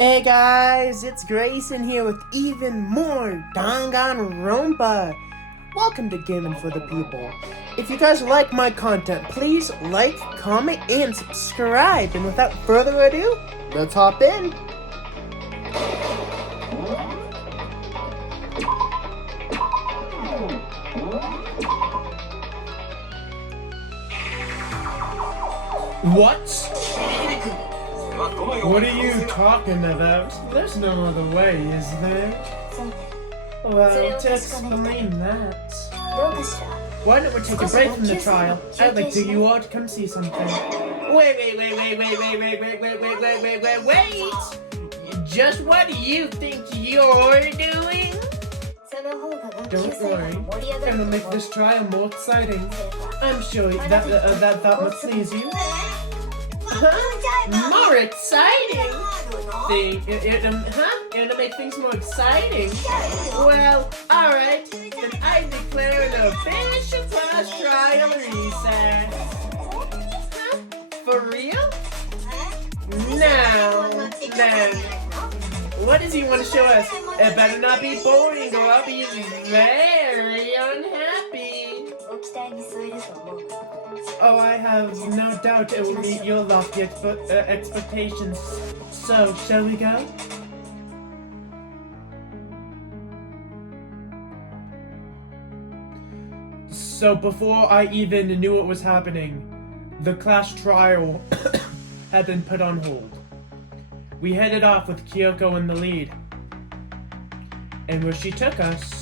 Hey guys, it's Grayson here with even more Danganronpa. Welcome to Gaming for the People. If you guys like my content, please like, comment, and subscribe. And without further ado, let's hop in. What? What are you talking about? There's no other way, is there? Well, to explain that, why don't we take a break from the trial? I'd like you all to come see something. Wait! Just what do you think you're doing? Don't worry, it'll make this trial more exciting. I'm sure that thought would please you. More exciting? It'll make things more exciting? Well, alright, then I declare an official class trial recess. Huh? For real? Now, then, what does he want to show us? It better not be boring or I'll be very unhappy. Oh, I have no doubt it will meet your lofty expectations. So, shall we go? So, before I even knew what was happening, the class trial had been put on hold. We headed off with Kyoko in the lead. And where she took us...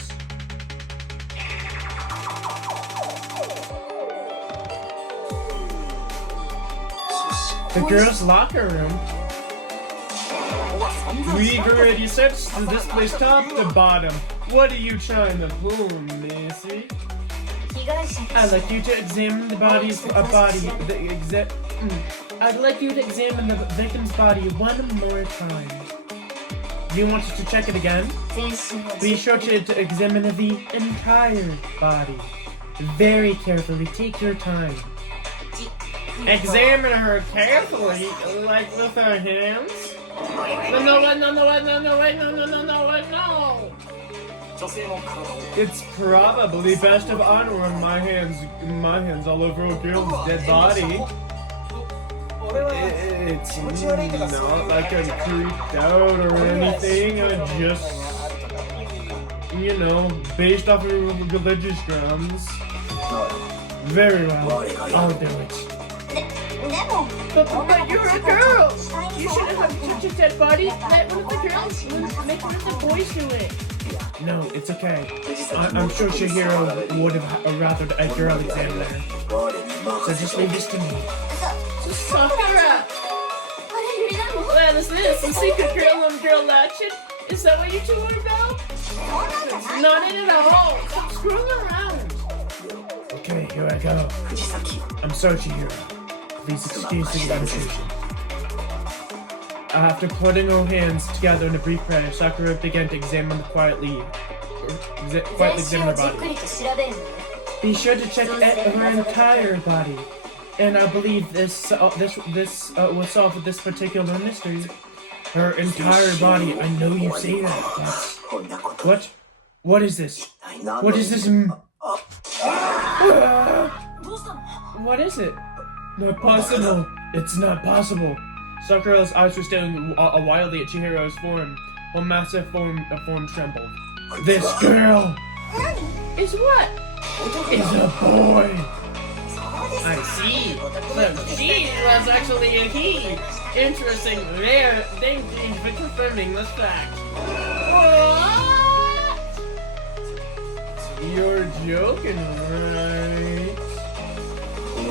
the girls' locker room. We've already searched this place top to bottom. What are you trying to pull, Missy? I'd like you to examine the I'd like you to examine the victim's body one more time. Do you want us to check it again? Be sure to examine the entire body. Very carefully. Take your time. Examine her carefully, like with her hands? No. It's probably best if I don't run my hands all over a girl's dead body. It's not like I'm creeped out or anything, I just, based off of religious grounds. Very well, I'll do it. But you're a girl! You shouldn't have touched a dead body. Let one of the girls, make one of the boys do it. No, it's okay. I'm sure Shihiro would have rather a girl examiner. So just leave this to me. Sakura! What is this? Some secret girl-on-girl action? Is that what you two are about? Not it at all! Stop screwing around! Okay, here I go. I'm sorry, Shihiro. Please excuse the demonstration. After putting her hands together in a brief prayer, Sakura began to examine quietly examine her body. Be sure to check her entire body, and I believe this will solve this particular mystery. Her entire body. I know you say that, but what? What is this? What is this? What is it? Not possible! It's not possible! Sakura's eyes were staring wildly at Chihiro's form, while massive form trembled. This girl! Is what? Is a boy! I see! So she was actually a he! Interesting, rare, thank you for confirming this fact. What? You're joking, right? I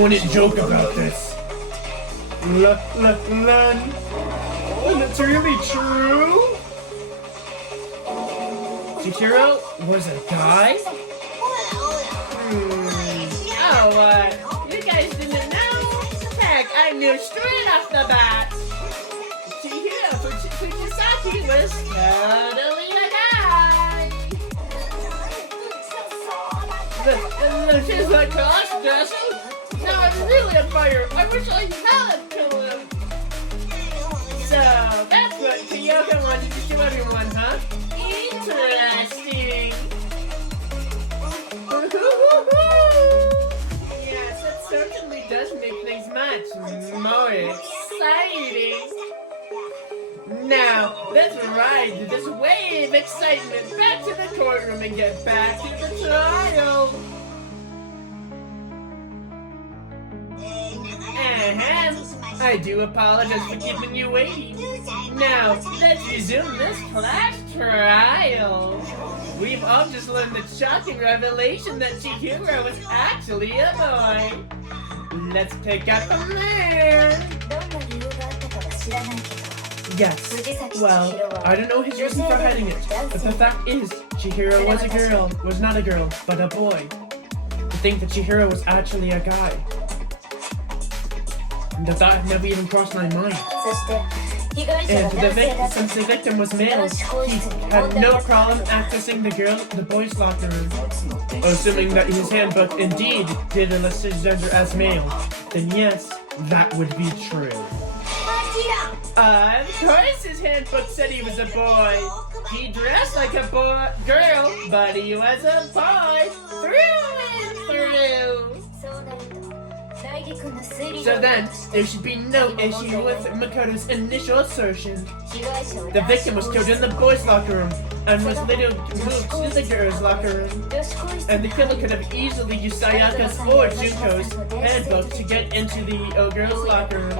wouldn't joke about this. And it's really true? Chihiro was a guy? Oh, you guys didn't know? Heck, I knew straight off the bat. Chihiro Fujisaki was totally a guy. She's like cross-dressing. Now I'm really on fire. I wish I had killed him. So, Kyoko wanted to show everyone, huh? Interesting. Yes, that certainly does make things much more exciting. Now, let's ride this wave of excitement back to the courtroom and get back to the trial. I do apologize for keeping you waiting. Now, let's resume this class trial. We've all just learned the shocking revelation that Chihiro was actually a boy. Let's pick up from there. Yes. Well, I don't know his reason for hiding it, but the fact is, Chihiro was not a girl, but a boy. To think that Chihiro was actually a guy. And the thought never even crossed my mind. And since the victim was male, he had no problem accessing the boys' locker room. Assuming that his handbook indeed did list his gender as male, then yes, that would be true. Of course his handbook said he was a boy. He dressed like a girl, but he was a boy through and through. So then, there should be no issue with Makoto's initial assertion. The victim was killed in the boys' locker room and was later moved to the girls' locker room. And the killer could have easily used Sayaka's or Junko's handbook to get into the girls' locker room.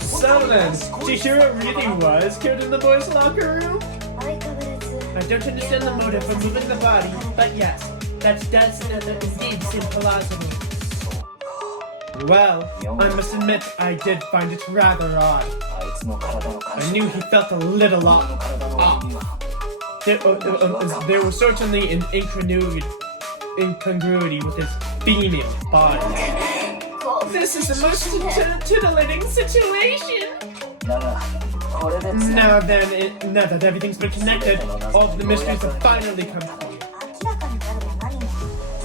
So then, Chihiro really was killed in the boys' locker room? I don't understand the motive for moving the body, but yes, that does indeed seem plausible. Well, I must admit I did find it rather odd. I knew he felt a little off. There was certainly an incongruity with his female body. This is the most titillating situation. Now that everything's been connected, all of the mysteries have finally come clear.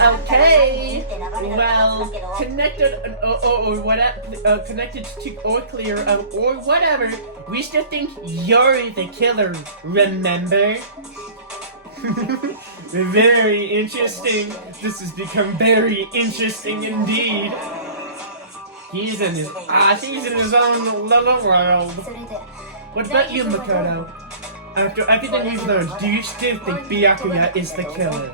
Okay, well, connected or whatever, connected to or clear or whatever, we still think you're the killer, remember? Very interesting. This has become very interesting indeed. He's in his own little world. What about you, Makoto? After everything we've learned, do you still think Byakuya is the killer?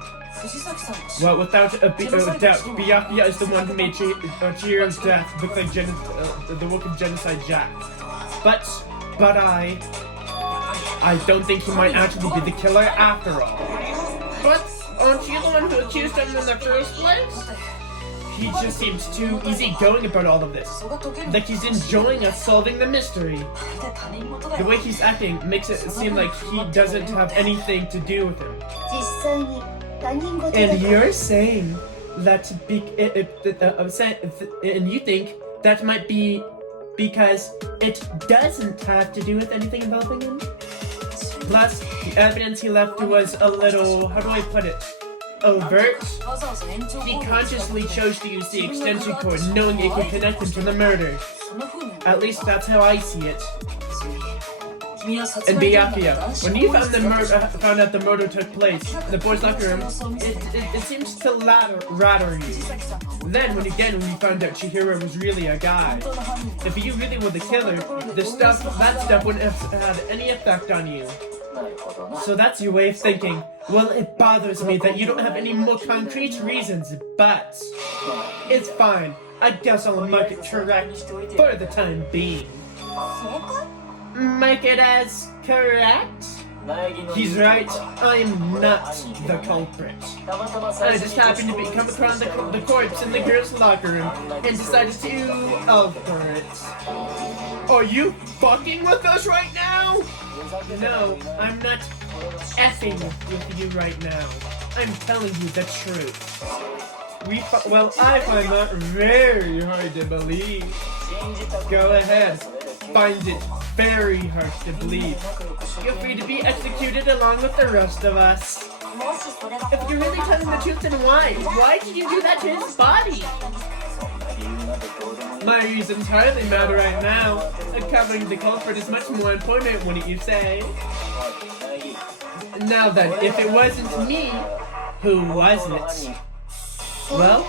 Well, without a doubt, Byakuya is the one who made Chihiro's death look like the work of Genocide Jack. But I don't think he might actually be the killer after all. But aren't you the one who accused him in the first place? He just seems too easygoing about all of this. Like he's enjoying us solving the mystery. The way he's acting makes it seem like he doesn't have anything to do with him. And you're saying that and you think that might be because it doesn't have to do with anything involving him? Plus, the evidence he left was a little, how do I put it, overt. He consciously chose to use the extension cord knowing it could connect him to the murder. At least that's how I see it. And Byakuya, when you found out the murder took place in the boys' locker room, it seems to rattle you. Then when you found out Chihiro was really a guy, if you really were the killer, that stuff wouldn't have had any effect on you. So that's your way of thinking. Well, it bothers me that you don't have any more concrete reasons, but it's fine. I guess I'll make it correct for the time being. Make it as correct? He's right, I'm not the culprit. I just happened to come across the corpse in the girls' locker room and decided to alter it. Are you fucking with us right now? No, I'm not effing with you right now. I'm telling you the truth. I find that very hard to believe. Go ahead, find it very hard to believe. Feel free to be executed along with the rest of us. If you're really telling the truth, then why? Why did you do that to his body? My reasons hardly matter right now. Uncovering the culprit is much more important, wouldn't you say? Now then, if it wasn't me, who was it? Well,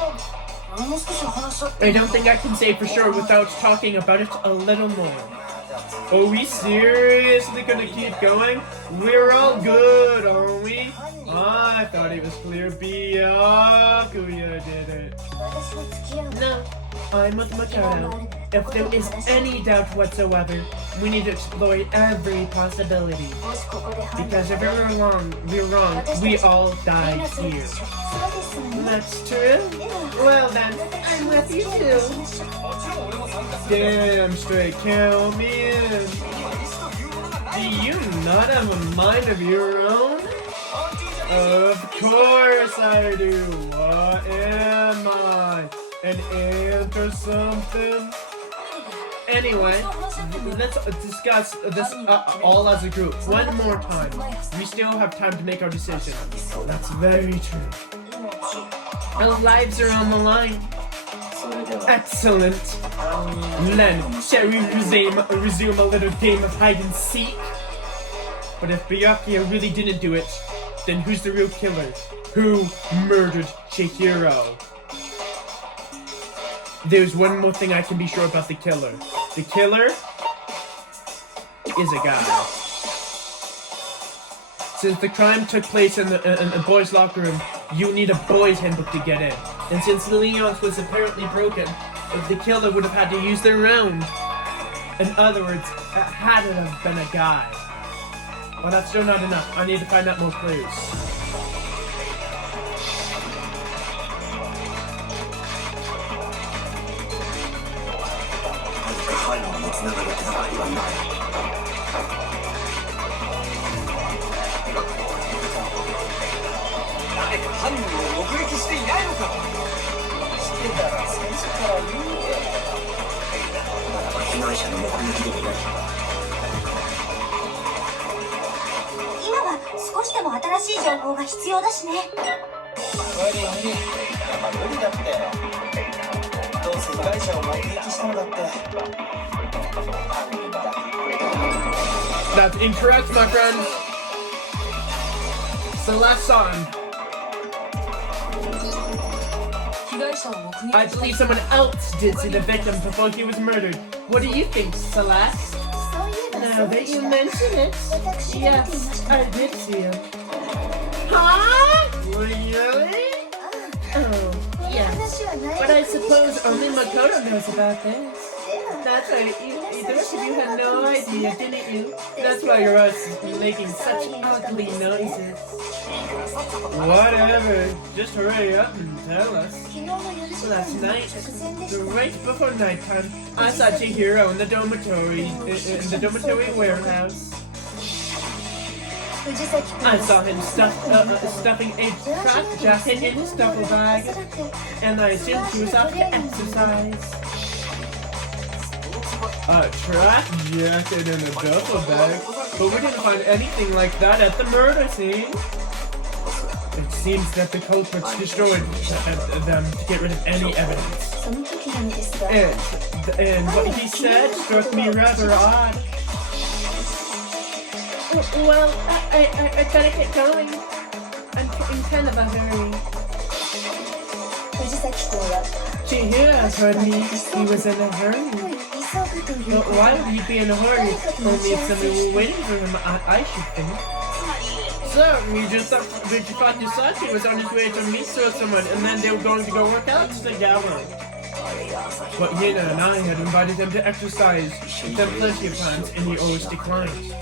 I don't think I can say for sure without talking about it a little more. Are we seriously gonna keep going? We're all good, aren't we? I thought it was clear Byakuya did it. No, I'm with Makoto. If there is any doubt whatsoever, we need to explore every possibility. Because if we're wrong, we all die here. That's true? Well then, I'm with you too. Damn straight, count me in. Do you not have a mind of your own? Of course I do. What am I? An ant or something? Anyway, let's discuss this all as a group one more time. We still have time to make our decision. That's very true. Our lives are on the line. Excellent. Then, shall we resume a little game of hide and seek? But if Byakuya really didn't do it, then who's the real killer? Who murdered Chihiro? There's one more thing I can be sure about the killer. The killer is a guy. Since the crime took place in a boys' locker room, you need a boys' handbook to get in. And since Leon's was apparently broken, the killer would have had to use their own. In other words, it had to have been a guy. Well, that's still not enough. I need to find out more clues. That's incorrect, my friend. Celeste son. I believe someone else did see the victim before he was murdered. What do you think, Celeste? Now that you mention it, yes, I did see him. Huh? Really? Oh, yes. But I suppose only Makoto knows about this. That's right, the rest of you had no idea, didn't you? That's why you're making such ugly noises. Whatever, just hurry up and tell us. Last night, right before nighttime, I saw Chihiro in the dormitory warehouse. I saw him stuffing a track jacket in his duffel bag, and I assumed he was off to exercise. A track jacket in a duffel bag? But we didn't find anything like that at the murder scene. It seems that the culprits destroyed them to get rid of any evidence. And what he said struck me rather odd. Well, I gotta get going. I'm in kind of a hurry. Chihiro told me he was in a hurry. But why would he be in a hurry? Only if somebody were waiting for him, I should think. So, you thought Yusashi was on his way to meet someone, and then they were going to go work out together. But Hina and I had invited him to exercise with them plenty of times, and he always declined.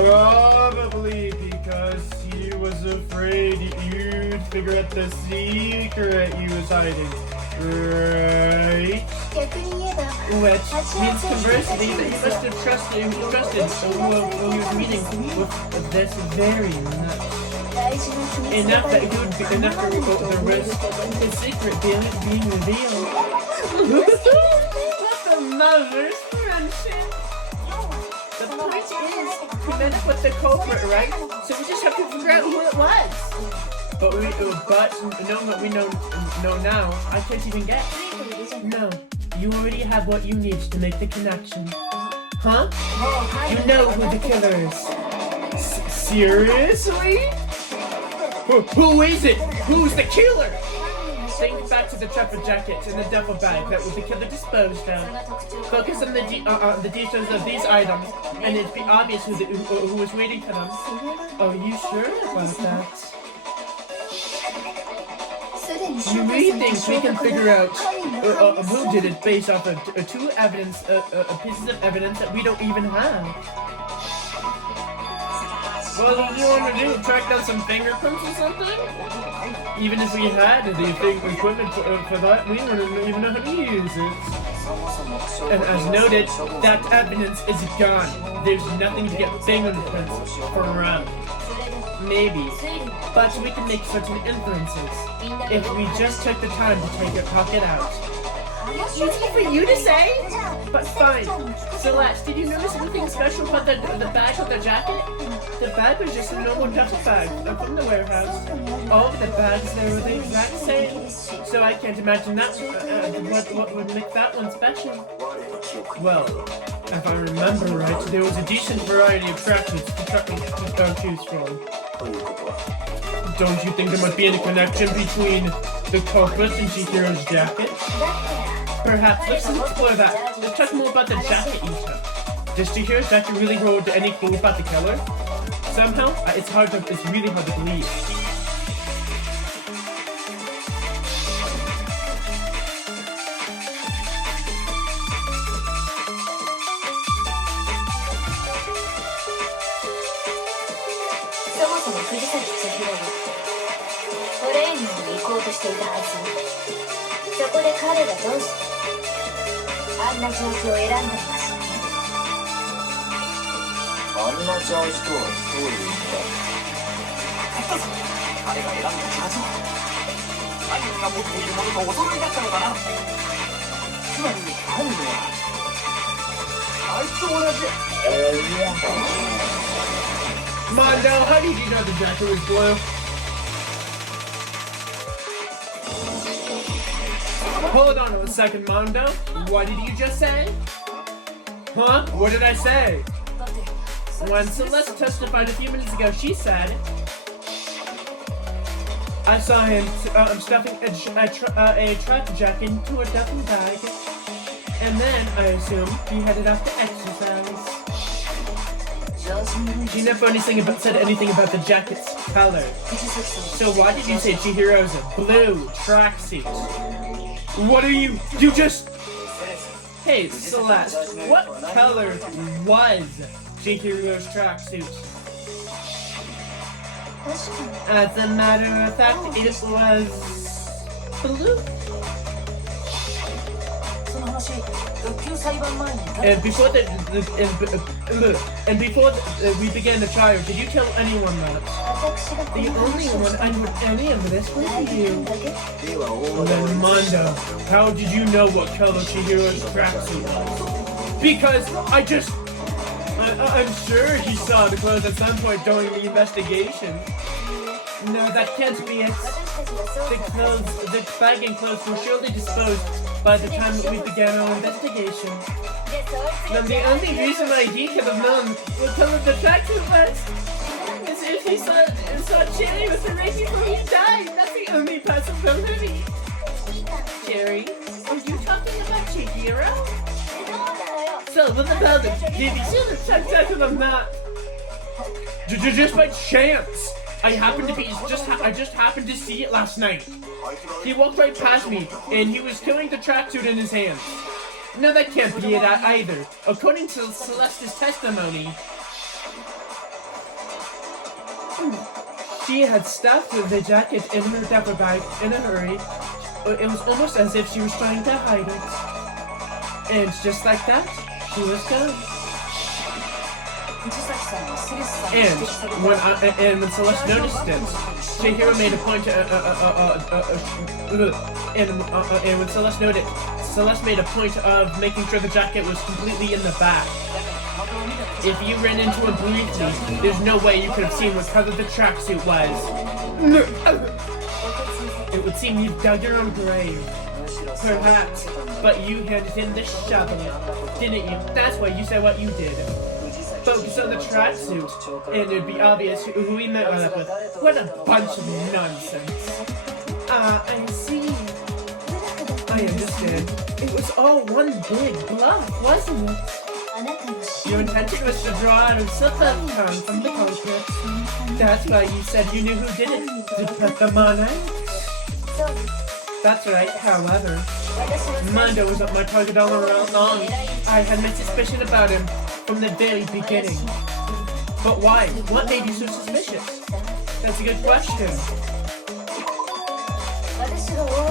Probably because he was afraid you'd figure out the secret he was hiding. Right? Which means conversely that he must have trusted who he was meeting with this very nut. Enough that he would be enough for the risk his secret being revealed. What the mother's friendship? The point is, we met up with the culprit, right? So we just have to figure out who it was. But knowing what we know now, I can't even guess. No, you already have what you need to make the connection. Huh? You know who the killer is. Seriously? Who is it? Who's the killer? Think back to the trucker jacket and the duffel bag that the killer disposed of. Focus on the details of these items, and it'd be obvious who was waiting for them. Are you sure about that? You really think we can figure out who did it based off of two pieces of evidence that we don't even have? Well, what do you want to do? Track down some fingerprints or something? Even if we had the equipment for that, we wouldn't even know how to use it. And as noted, that evidence is gone. There's nothing to get fingerprints from. Maybe, but we can make certain inferences if we just took the time to talk it out. Easy for you to say? But fine. Celeste, did you notice anything special about the bag of the jacket? The bag was just a normal duffel bag from the warehouse. All of the bags there were the exact same, so I can't imagine that what would make that one special. Well, if I remember right, there was a decent variety of tracksuits to choose from. Don't you think there might be any connection between the culprit and Chihiro's jacket? Perhaps. Let's explore that. Let's talk more about the jacket you took. Does Chihiro's jacket really hold any clue about the killer? Somehow, it's really hard to believe. していたはず。そこで彼がどうしてあんなジャージを選んだのかしらね。あんなジャージとはどういう意味だ。彼が選んだジャージは犯人が持っているものとお揃いだったのかな。つまり犯人はあいつと同じ。Mondo, how did you know the jacket was blue? Hold on a second, Mondo. What did you just say? Huh? What did I say? When Celeste testified a few minutes ago, she said, I saw him stuffing a track jacket into a duffel bag, and then I assumed he headed out to exercise. She never said anything about the jacket's color. So why did you say Chihiro's a blue tracksuit? What are you just... Hey, Celeste, what color was Chihiro's tracksuit? As a matter of fact, it was blue. And before we began the trial, did you tell anyone that? The only one I knew any of this was you. Then Mondo, how did you know what color Chihiro's tracksuit was? Because I'm sure he saw the clothes at some point during the investigation. No, that can't be it. The bag and clothes were surely disposed by the time that we began our investigation. Then the only reason why he could have known what color the tracksuit was is if he saw Cherry with the race before he died. That's the only possibility. Cherry, are you talking about Chihiro? So, what about it? Did you see the tracksuit or not? Just by chance. I just happened to see it last night. He walked right past me, and he was carrying the tracksuit in his hand. No, that can't be it either. According to Celeste's testimony, she had stuffed the jacket in her duffel bag in a hurry. It was almost as if she was trying to hide it. And just like that, she was gone. And when Celeste noticed it, Chihiro made a point and when Celeste noted, Celeste made a point of making sure the jacket was completely in the back. If you ran into it briefly, there's no way you could have seen what color the tracksuit was. It would seem you dug your own grave. Perhaps But you handed him the shovel, didn't you? That's why you said what you did. Focus on the tracksuit, and it'd be obvious who he met up with. What a bunch of nonsense. I see. I understand. It was all one big bluff, wasn't it? Your intention was to draw out a silk-tongue from the concrete. That's why you said you knew who did it. To put them on ice. That's right, however, Mondo was my target all along. I had my suspicion about him from the very beginning. But why? What made you so suspicious? That's a good question.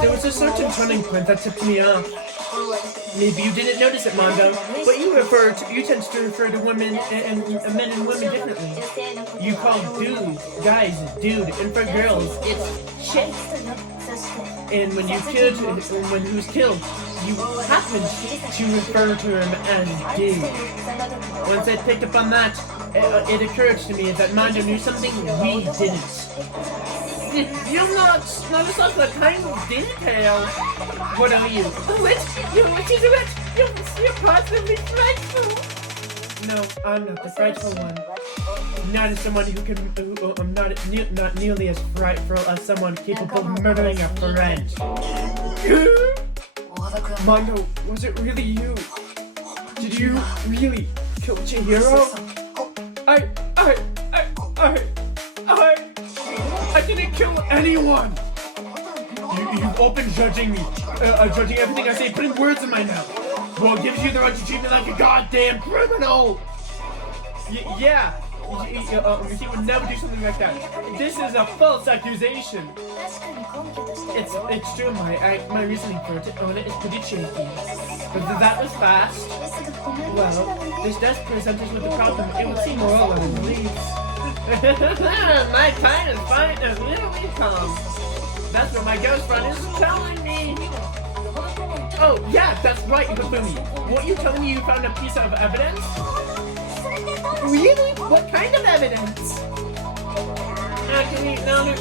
There was a certain turning point that tipped me off. Maybe you didn't notice it, Mondo, but you tend to refer to women and men and women differently. You call guys, dude, and for girls, it's chick. And when he was killed, you happened to refer to him as dude. Once I picked up on that, it occurred to me that Mondo knew something we didn't. You're not such a kind of detail. What are you? You're possibly frightful. No, I'm not the frightful one. Not as someone I'm not nearly as frightful as someone capable of murdering a friend. Mondo, was it really you? Did you really kill Chihiro? I didn't kill anyone! You've opened judging me, judging everything I say, putting words in my mouth. Well, it gives you the right to treat me like a goddamn criminal! Yeah, he would never do something like that. This is a false accusation. It's true, my reasoning for it is pretty shaky. But that was fast. Well, this does present us with a problem. It would seem more than it leaves. My time is fine as literally come. That's what my ghost friend is telling me. Oh, yeah, that's right, Hifumi. Weren't you telling me you found a piece of evidence? Really? What kind of evidence? Actually, now that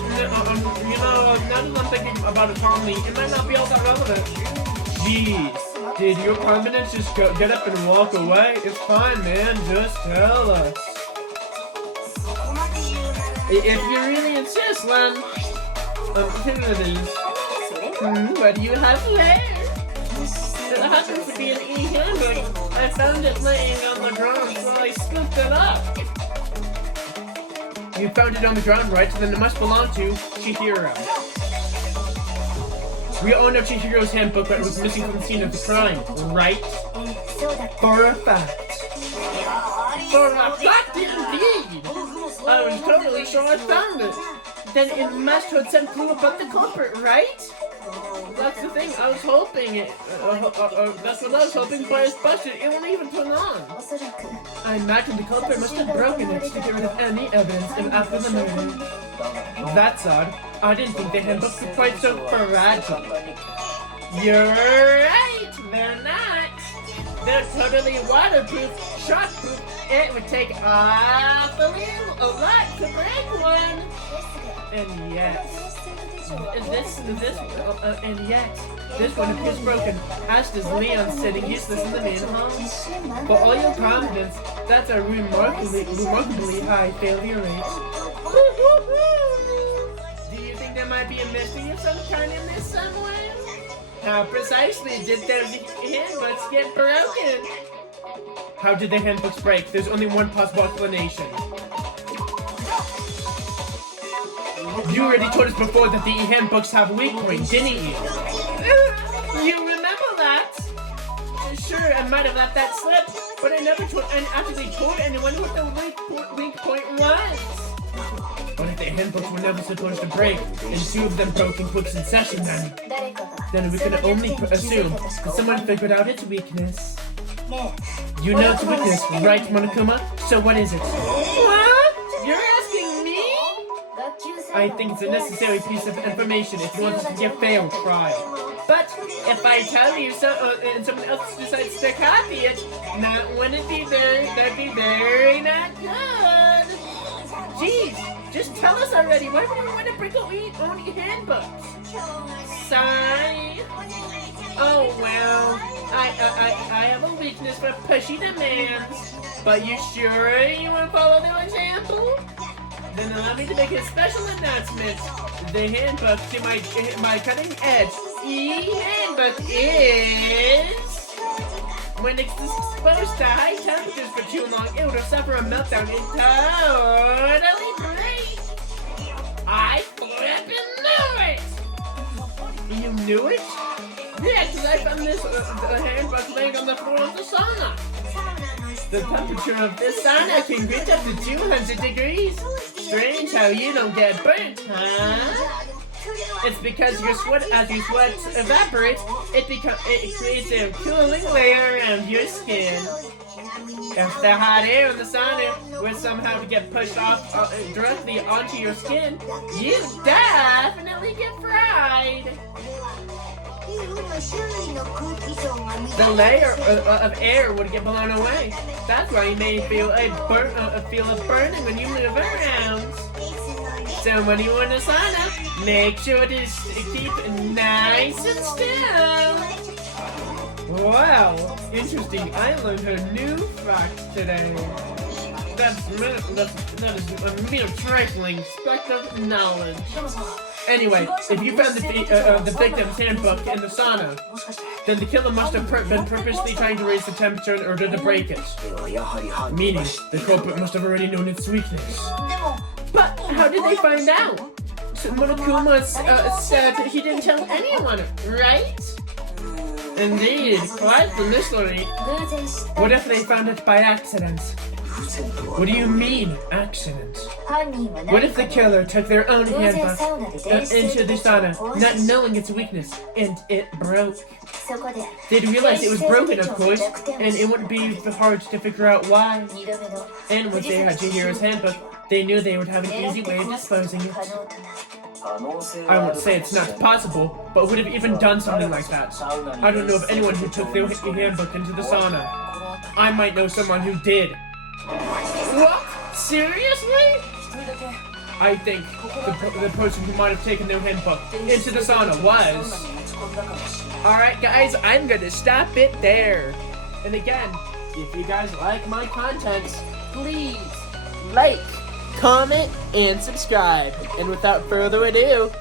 I'm thinking about it calmly, it might not be all that relevant. Jeez, did your confidence just get up and walk away? It's fine, man, just tell us. If you really insist, then here it is. What do you have there? It happens to be an e-handbook. I found it laying on the ground, so I scooped it up. You found it on the ground, right? So then it must belong to Chihiro. We all know Chihiro's handbook, but it was missing from the scene of the crime, right? For a fact. For a fact, indeed! I was totally sure I found it. Then it must have some clue about the culprit, right? That's the thing. I was hoping it. That's what I was hoping, but it's busted. It won't even turn on. I imagine the culprit must have broken it to get rid of any evidence after the murder. That's odd. I didn't think the handbooks were quite so fragile. You're right. They're not. They're totally waterproof, shockproof. It would take awfully a lot to break one. And yet, this one appears broken. As does Leon sitting useless in the main hall. For all your confidence, that's a remarkably high failure rate. Do you think there might be a mystery of some kind in this somewhere? How precisely did their handbooks get broken? How did the handbooks break? There's only one possible explanation. You already told us before that the handbooks have a weak point, didn't you? You remember that? Sure, I might have let that slip, but I never actually told anyone what the weak point was. But if the handbooks were never supposed to break, and two of them broke in quick succession, then we can only assume that someone figured out its weakness. You know its weakness, right, Monokuma? So what is it? What? You're asking me? I think it's a necessary piece of information if you want us to get a fair trial. But if I tell you so, and someone else decides to copy it, that'd be very not good. Jeez, just tell us already. Why would we want to break our own handbooks? Sorry. Oh well, I have a weakness for pushy demands. But you sure you want to follow the example? Then allow me to make a special announcement. The handbook to my cutting edge e-handbook is... When it's exposed to high temperatures for too long, it will suffer a meltdown and totally break. I flippin' knew it! You knew it? Yeah, because I found this handbook laying on the floor of the sauna. The temperature of this sauna can reach up to 200 degrees. Strange how you don't get burnt, huh? It's because your sweat, as your sweat evaporates, it creates a cooling layer around your skin. If the hot air in the sauna were somehow to get pushed off directly onto your skin, you definitely get fried. The layer of air would get blown away. That's why you may feel a burning when you move around. So when you're in the sauna, make sure to keep nice and still. Wow, interesting. I learned a new fact today. That is a mere trifling speck of knowledge. Anyway, if you found the victim's handbook in the sauna, then the killer must have been purposely trying to raise the temperature in order to break it. Meaning, the culprit must have already known its weakness. But how did they find out? Monokuma said he didn't tell anyone, right? Indeed, quite the mystery. What if they found it by accident? What do you mean, accident? What if the killer took their own handbook into the sauna, not knowing its weakness, and it broke? They'd realize it was broken, of course, and it wouldn't be hard to figure out why. And once they had Chihiro's handbook, they knew they would have an easy way of disposing it. I won't say it's not possible, but would have even done something like that. I don't know of anyone who took their handbook into the sauna. I might know someone who did. What? Seriously? I think the person who might have taken their handbook into the sauna was... Alright guys, I'm gonna stop it there. And again, if you guys like my content, please like, comment, and subscribe. And without further ado,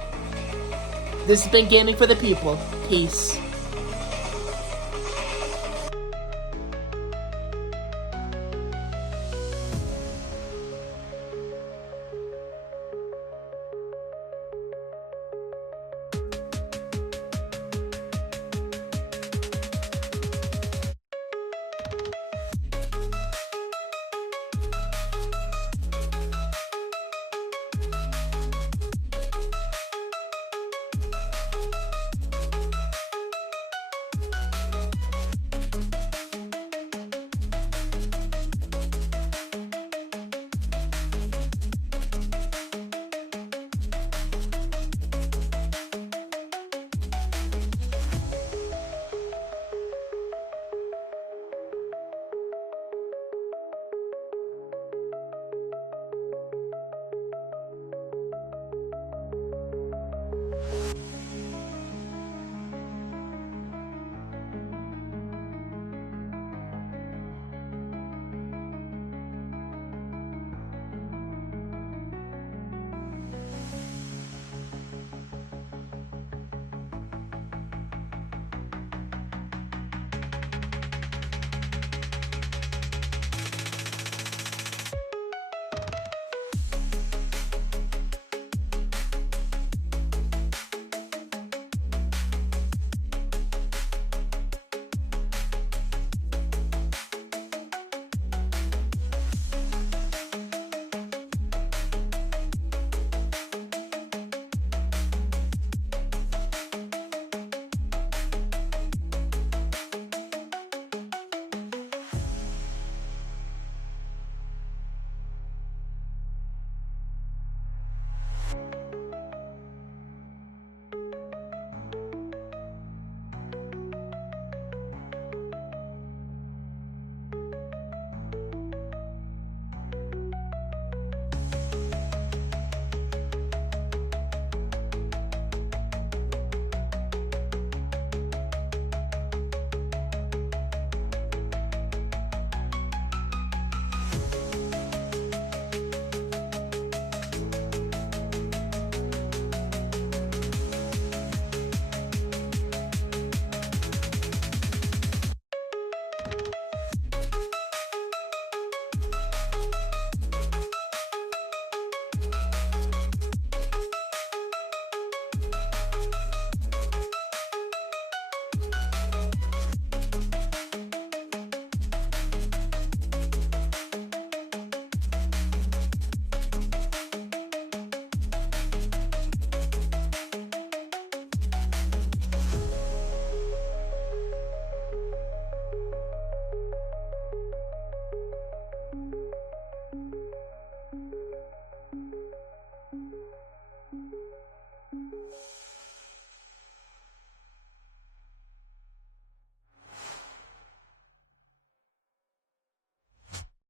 this has been Gaming for the People. Peace.